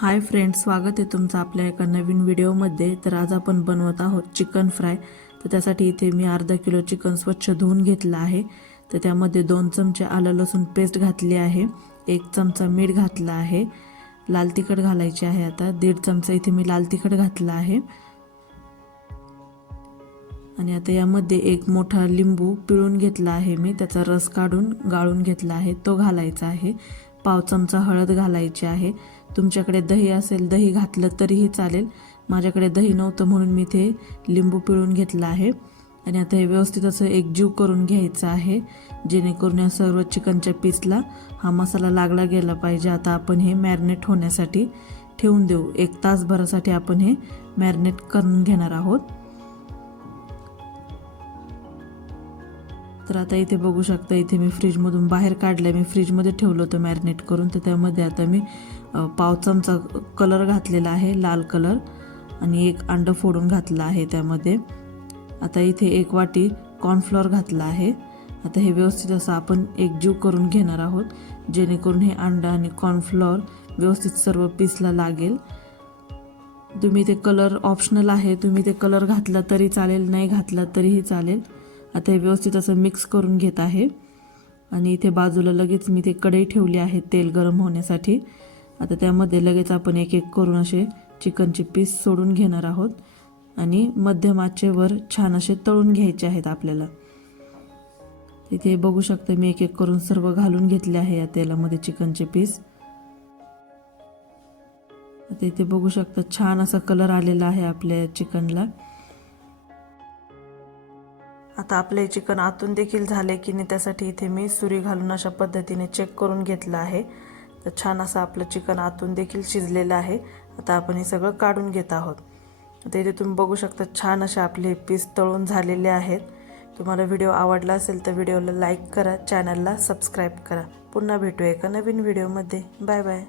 Hi friends स्वागत आहे तुमचं आपल्या एका नवीन व्हिडिओमध्ये. तर आज आपण बनवत आहोत चिकन फ्राय. तर त्यासाठी इथे मी अर्धा किलो चिकन स्वच्छ धुवून घेतलं आहे. तर त्यामध्ये दोन चमचे आलं लसूण पेस्ट घातली आहे. एक चमचा मीठ घातला आहे. लाल तिखट घालायचे आहे आता. दीड चमचा इथे मी लाल तिखट घातला आहे. आणि आता यामध्ये एक मोठा लिंबू पिळून घेतला आहे मी. त्याचा रस काढून गाळून घेतला आहे. तो घालायचा आहे. पाव चमचा हळद घालायची आहे. तुमच्याकडे दही असेल दही घातलं तरीही चालेल. माझ्याकडे दही नव्हतं म्हणून मी ते लिंबू पिळून घेतलं आहे. आणि आता हे व्यवस्थित असं एकजीव करून घ्यायचं आहे जेणेकरून या सर्व चिकनच्या पीसला हा मसाला लागला गेला पाहिजे. आता आपण हे मॅरिनेट होण्यासाठी ठेवून देऊ. एक तासभरासाठी आपण हे मॅरिनेट करून घेणार आहोत. तर आता इथे बघू शकता इथे मी फ्रीजमधून बाहेर काढलं मी फ्रीजमध्ये ठेवलं होतं मॅरिनेट करून तर त्यामध्ये आता मी पाव चमचा कलर घातलेला आहे लाल कलर. आणि एक अंडं फोडून घातलं आहे त्यामध्ये. आता इथे एक वाटी कॉर्नफ्लॉर घातला आहे. आता हे व्यवस्थित असं आपण एकजीव करून घेणार आहोत जेणेकरून हे अंडा आणि कॉर्नफ्लॉर व्यवस्थित सर्व पीसला लागेल. तुम्ही ते कलर ऑप्शनल आहे तुम्ही ते कलर घातला तरी चालेल नाही घातला तरीही चालेल. आता हे व्यवस्थित असं मिक्स करून घेत आहे. आणि इथे बाजूला लगेच मी ते कढई ठेवली आहे तेल गरम होण्यासाठी. आता त्यामध्ये लगेच आपण एक एक करून असे चिकनचे पीस सोडून घेणार आहोत. आणि मध्यम आचेवर छान असे तळून घ्यायचे आहेत आपल्याला. इथे बघू शकता मी एक एक करून सर्व घालून घेतले आहे या तेलामध्ये चिकनचे पीस. आता इथे बघू शकता छान असा कलर आलेला आहे आपल्या चिकनला. आता आपले चिकन आतून देखील झाले की नाही त्यासाठी इथे मी सुरी घालून अशा पद्धतीने चेक करून घेतलं आहे. तर छान असं आपलं चिकन आतून देखील शिजलेलं आहे. आता आपण हे सगळं काढून घेत आहोत. आता इथे तुम्ही बघू शकता छान असे आपले पीस तळून झालेले आहेत. तुम्हाला व्हिडिओ आवडला असेल तर व्हिडिओला लाईक करा चॅनलला सबस्क्राईब करा. पुन्हा भेटूया एका नवीन व्हिडिओमध्ये बाय बाय